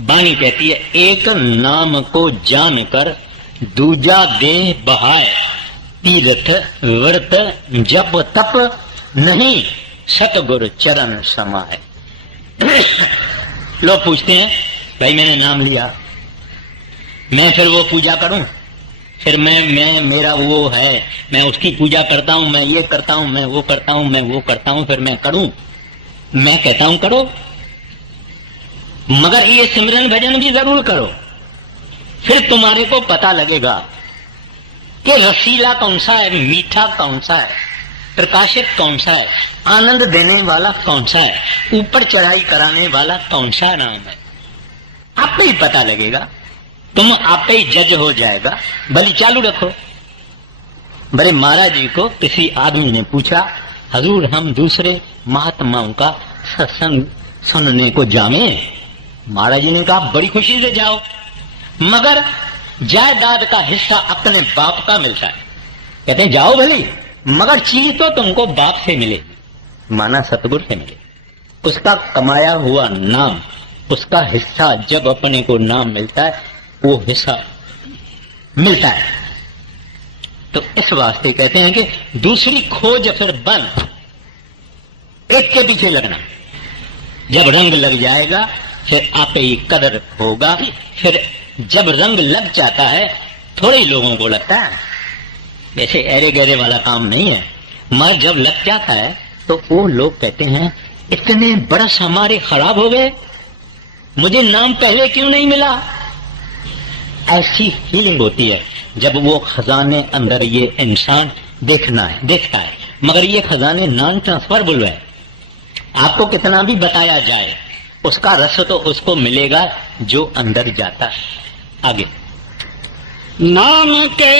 बानी कहती है एक नाम को जानकर दूजा देह बहाए, तीर्थ व्रत जप तप नहीं सतगुरु चरण समाए। लोग पूछते हैं भाई मैंने नाम लिया, मैं फिर वो पूजा करूं, फिर मैं मेरा वो है, मैं उसकी पूजा करता हूं, मैं ये करता हूं, मैं वो करता हूं, मैं वो करता हूं, फिर मैं करूं। मैं कहता हूं करो, मगर ये सिमरन भजन भी जरूर करो, फिर तुम्हारे को पता लगेगा कि रसीला कौन सा है, मीठा कौन सा है, प्रकाशित कौन सा है, आनंद देने वाला कौन सा है, ऊपर चढ़ाई कराने वाला कौन सा नाम है। आप ही पता लगेगा, तुम आप ही जज हो जाएगा। भली चालू रखो। बड़े महाराज जी को किसी आदमी ने पूछा, हजूर हम दूसरे महात्माओं का सत्संग सुनने को जावे। महाराज जी ने कहा बड़ी खुशी से जाओ, मगर जायदाद का हिस्सा अपने बाप का मिलता है। कहते हैं जाओ भली, मगर चीज तो तुमको बाप से मिले, माना सतगुरु से मिले। उसका कमाया हुआ नाम, उसका हिस्सा जब अपने को नाम मिलता है वो हिस्सा मिलता है। तो इस वास्ते कहते हैं कि दूसरी खोज फिर बंद, एक के पीछे लगना। जब रंग लग जाएगा फिर आप ही कदर होगा। फिर जब रंग लग जाता है थोड़े ही लोगों को लगता है, वैसे एरे गहरे वाला काम नहीं है, मगर जब लग जाता है तो वो लोग कहते हैं इतने बरस हमारे खराब हो गए, मुझे नाम पहले क्यों नहीं मिला। ऐसी फीलिंग होती है जब वो खजाने अंदर ये इंसान देखता है, मगर ये खजाने नॉन ट्रांसफरेबल है। आपको कितना भी बताया जाए उसका रस तो उसको मिलेगा जो अंदर जाता है। आगे नाम के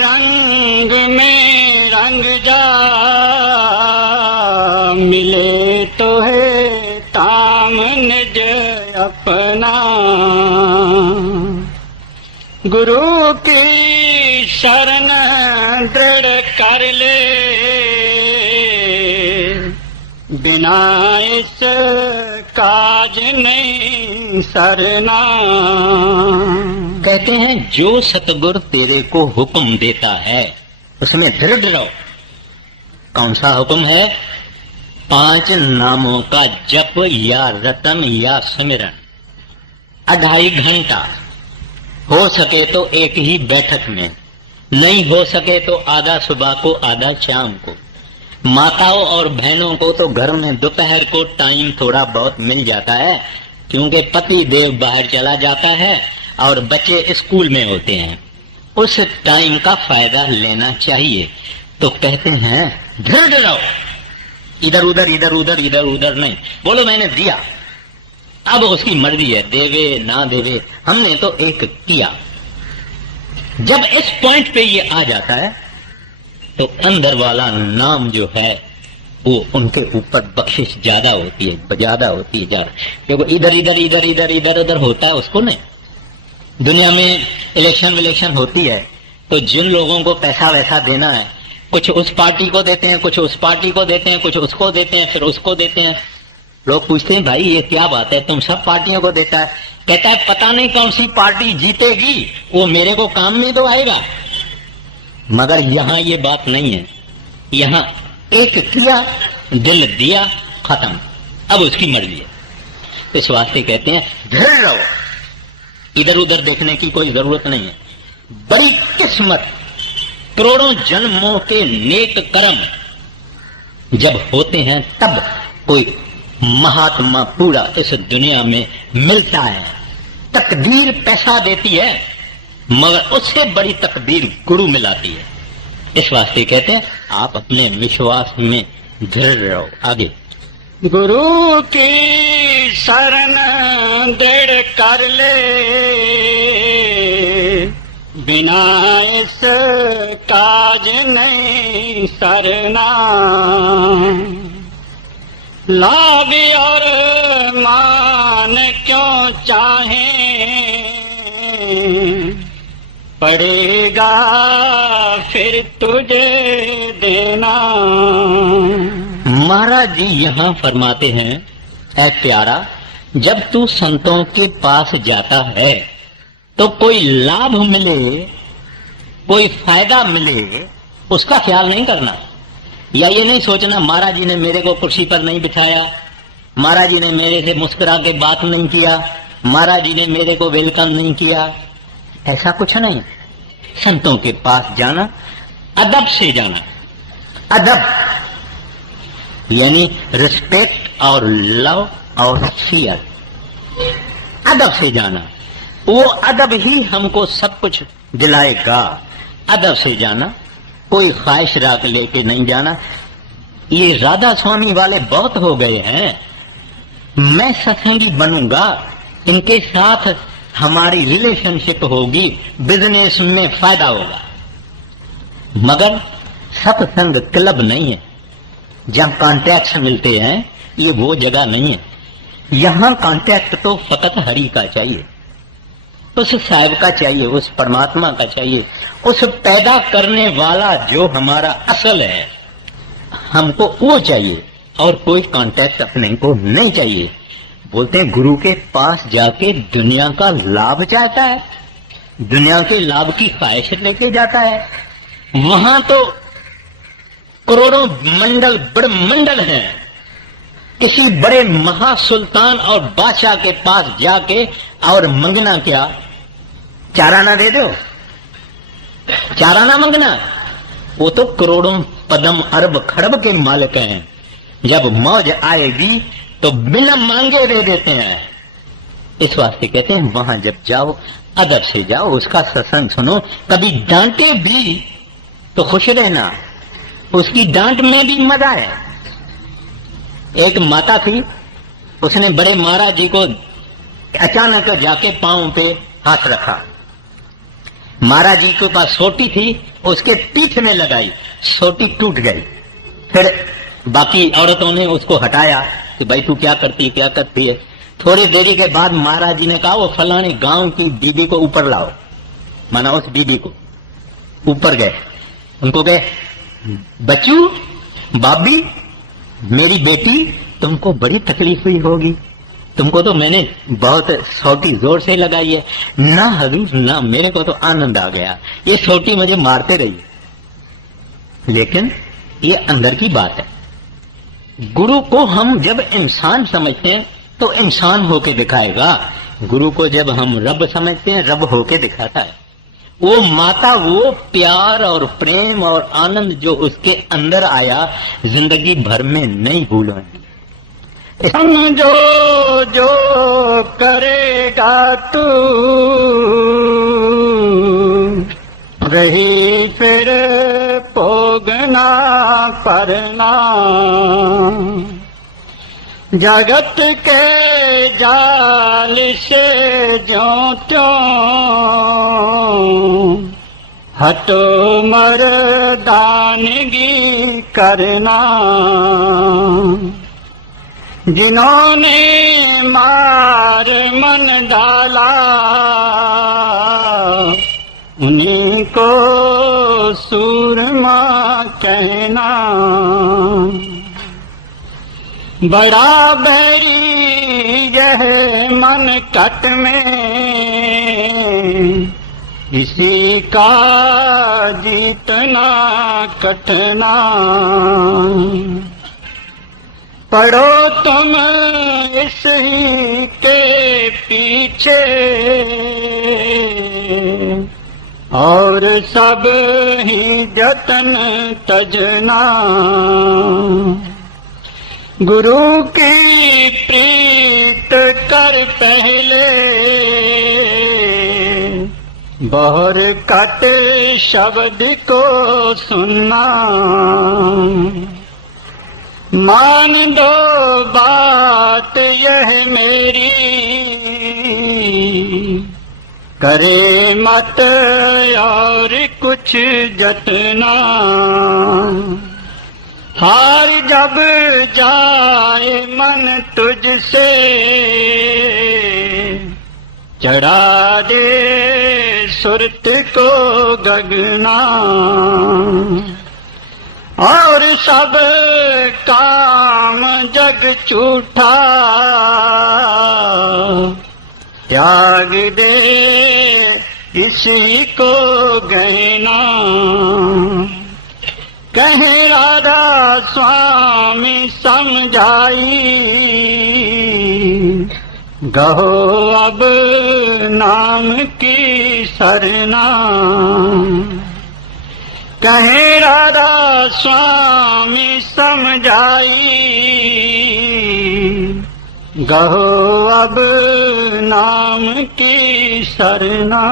रंग में रंग जा, मिले तो है ताम निज अपना। गुरु की शरण दृढ़ कर ले, बिना इस काज नहीं सरना। कहते हैं जो सतगुरु तेरे को हुक्म देता है उसमें दृढ़ रहो। कौन सा हुक्म है? 5 नामों का जप या रतन या सिमरन 2.5 घंटा, हो सके तो एक ही बैठक में, नहीं हो सके तो आधा सुबह को आधा शाम को। माताओं और बहनों को तो घर में दोपहर को टाइम थोड़ा बहुत मिल जाता है, क्योंकि पति देव बाहर चला जाता है और बच्चे स्कूल में होते हैं, उस टाइम का फायदा लेना चाहिए। तो कहते हैं दृढ़ रहो, इधर उधर इधर उधर इधर उधर नहीं। बोलो मैंने दिया, अब उसकी मर्जी है, देवे ना देवे, हमने तो एक किया। जब इस पॉइंट पे ये आ जाता है तो अंदर वाला नाम जो है वो उनके ऊपर बख्शिश ज्यादा होती है, ज्यादा होती है ज्यादा, क्योंकि इधर इधर इधर इधर इधर उधर होता है उसको नहीं। दुनिया में इलेक्शन विलेक्शन होती है तो जिन लोगों को पैसा वैसा देना है, कुछ उस पार्टी को देते हैं, कुछ उस पार्टी को देते हैं, कुछ उसको देते हैं, फिर उसको देते हैं। लोग पूछते हैं भाई ये क्या बात है, तुम सब पार्टियों को देता है? कहता है पता नहीं कौन सी पार्टी जीतेगी, वो मेरे को काम में तो आएगा। मगर यहां ये बात नहीं है, यहां एक किया, दिल दिया, खत्म, अब उसकी मर्जी है। इस वास्ते कहते हैं धैर्य रहो, इधर उधर देखने की कोई जरूरत नहीं है। बड़ी किस्मत, करोड़ों जन्मों के नेक कर्म जब होते हैं तब कोई महात्मा पूरा इस दुनिया में मिलता है। तकदीर पैसा देती है, मगर उससे बड़ी तकदीर गुरु मिलाती है। इस वास्ते कहते हैं आप अपने विश्वास में दृढ़ रहो। आगे गुरु की शरण दृढ़ कर ले, बिना इस काज नहीं सरना। लाभ और मान क्यों चाहे, पड़ेगा फिर तुझे देना। महाराज जी यहाँ फरमाते हैं, ऐ प्यारा, जब तू संतों के पास जाता है तो कोई लाभ मिले, कोई फायदा मिले, उसका ख्याल नहीं करना। या ये नहीं सोचना महाराज जी ने मेरे को कुर्सी पर नहीं बिठाया, महाराज जी ने मेरे से मुस्कुरा के बात नहीं किया, महाराज जी ने मेरे को वेलकम नहीं किया। ऐसा कुछ नहीं। संतों के पास जाना, अदब से जाना। अदब यानी रिस्पेक्ट और लव और फियर, अदब से जाना। वो अदब ही हमको सब कुछ दिलाएगा। अदब से जाना, कोई ख्वाहिश राख लेके नहीं जाना। ये राधा स्वामी वाले बहुत हो गए हैं, मैं सत्संगी बनूंगा, इनके साथ हमारी रिलेशनशिप होगी, बिजनेस में फायदा होगा। मगर सत्संग क्लब नहीं है जहां कॉन्टैक्ट मिलते हैं, ये वो जगह नहीं है। यहां कॉन्टैक्ट तो फकत हरि का चाहिए, उस साहिब का चाहिए, उस परमात्मा का चाहिए, उस पैदा करने वाला जो हमारा असल है, हमको वो चाहिए और कोई कांटेक्ट अपने को नहीं चाहिए। बोलते हैं गुरु के पास जाके दुनिया का लाभ चाहता है, दुनिया के लाभ की ख्वाहिश लेके जाता है। वहां तो करोड़ों मंडल बड़े मंडल हैं, किसी बड़े महासुल्तान और बादशाह के पास जाके और मंगना क्या, चाराना दे दो, चाराना मंगना। वो तो करोड़ों पदम अरब खड़ब के मालिक हैं, जब मौज आएगी तो बिना मांगे दे देते हैं। इस वास्ते कहते हैं वहां जब जाओ अदब से जाओ, उसका सत्संग सुनो। कभी डांटे भी तो खुश रहना, उसकी डांट में भी मजा है। एक माता थी, उसने बड़े महाराज जी को अचानक जाके पांव पे हाथ रखा। महाराज जी के पास सोटी थी, उसके पीठ में लगाई, सोटी टूट गई। फिर बाकी औरतों ने उसको हटाया कि भाई तू क्या करती है। थोड़ी देरी के बाद महाराज जी ने कहा वो फलाने गांव की बीबी को ऊपर लाओ। माना उस बीबी को ऊपर गए, उनको कहे बच्चू, बाबी, मेरी बेटी, तुमको बड़ी तकलीफ हुई होगी, तुमको तो मैंने बहुत सोटी जोर से लगाई है। ना हजूर ना, मेरे को तो आनंद आ गया, ये सोटी मुझे मारते रही। लेकिन ये अंदर की बात है। गुरु को हम जब इंसान समझते हैं तो इंसान होके दिखाएगा, गुरु को जब हम रब समझते हैं रब होके दिखाता है। वो माता, वो प्यार और प्रेम और आनंद जो उसके अंदर आया, जिंदगी भर में नहीं भूलेंगे। समझो जो करेगा तू, रही फिर भोगना परना। जगत के जाल से ज्यों त्यों हटो मर्दानगी करना। जिन्होंने मार मन डाला, उन्हीं को सूरमा कहना। बड़ा बैरी यह मन कट में, इसी का जीतना कठना। पढ़ो तुम इस ही के पीछे, और सब ही जतन तजना। गुरु की प्रीत कर पहले बहुर कट शब्द को सुनना। मान दो बात यह मेरी, करे मत और कुछ जतना। हार जब जाए मन तुझसे, चढ़ा दे सुरत को गगना। और सब काम जग झूठा, त्याग दे इसी को गहना। कहे राधा स्वामी समझाई, गहो अब नाम की सरना। कहे राधा स्वामी समझाई, गहो अब नाम की सरना।